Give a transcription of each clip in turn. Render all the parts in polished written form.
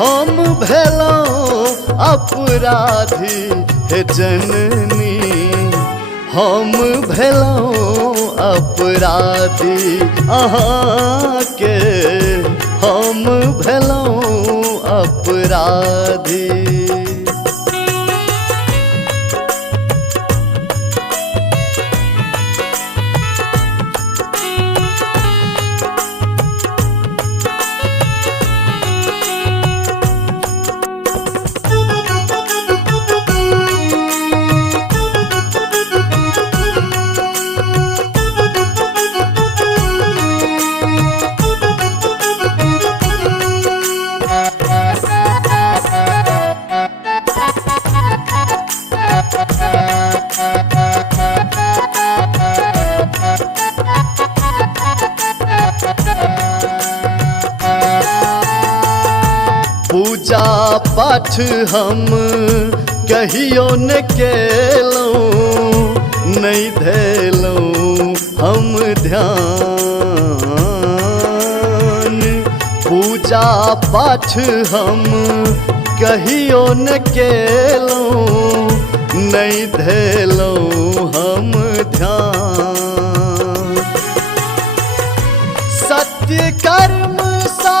हम भेलौं अपराधी हे जननी, हम भेलौं अपराधी अहाँ के, हम भेलौं अपराधी। पूजा पाठ हम कहियो न केलौं, नहीं धेलौं हम ध्यान। पूजा पाठ हम कहियो न केलौं, नहीं धेलौं हम ध्यान। सत्य कर्म सा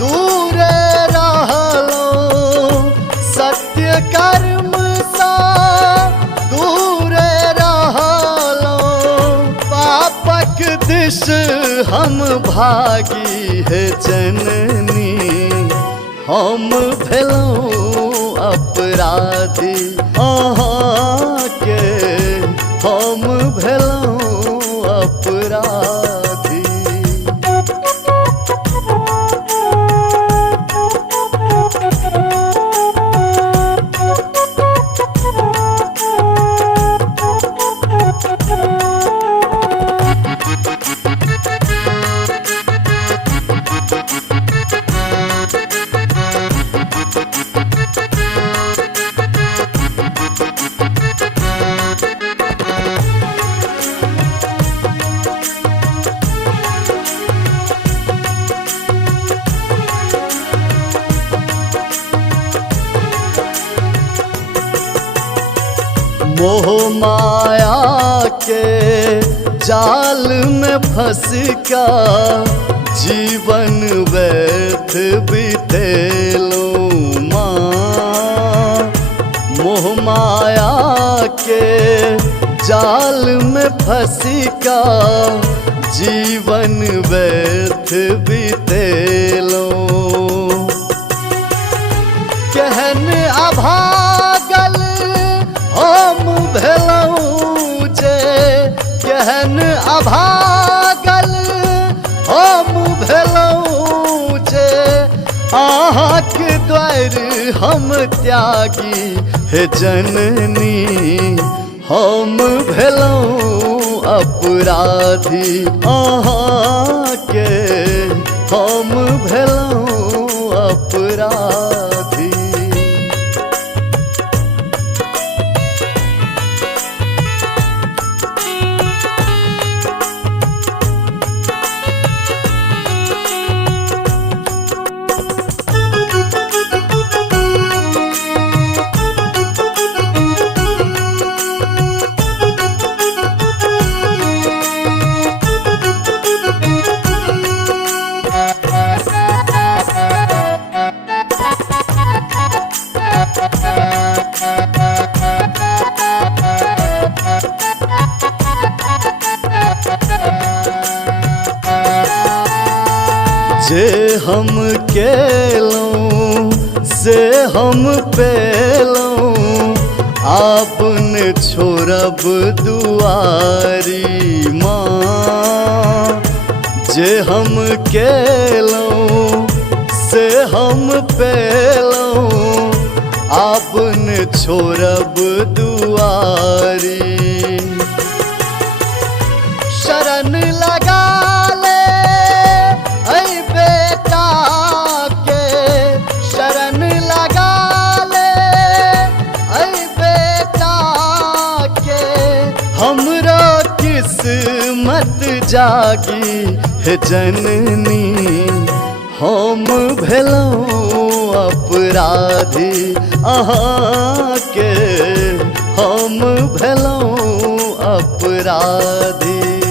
दूर सत्य कर्म सा दूर रहलो, पापक दिश हम भागी हे जननी, हम भेलौं अपराधी अहाँ के, हम भेलौं अपराधी। मोह माया के जाल में फंस का जीवन व्यर्थ बितेलूं माँ। मोह माया के जाल में फंस का जीवन व्यर्थ बितेलूं। कहन अभागल हम भेलौं जे, कहन अभागल हम भेलौं जे, अहाँक द्वार हम त्यागी हे जननी, हम भेलौं अपराधी अहाँ के, हम भेलौं अपराधी। जे हम केलौं से हम पेलौं, आपने छोड़ब दुआरी माँ। जे हम केलौं से हम पेलौं, आपने छोड़ब दुआरी। शरण लगा ले ऐ बेटा के, शरण लगा ले ऐ बेटा के, हमरो किस्मत जागी हे जननी, हम भेलौं अपराधी अहाँ के, हम भेलौं अपराधी।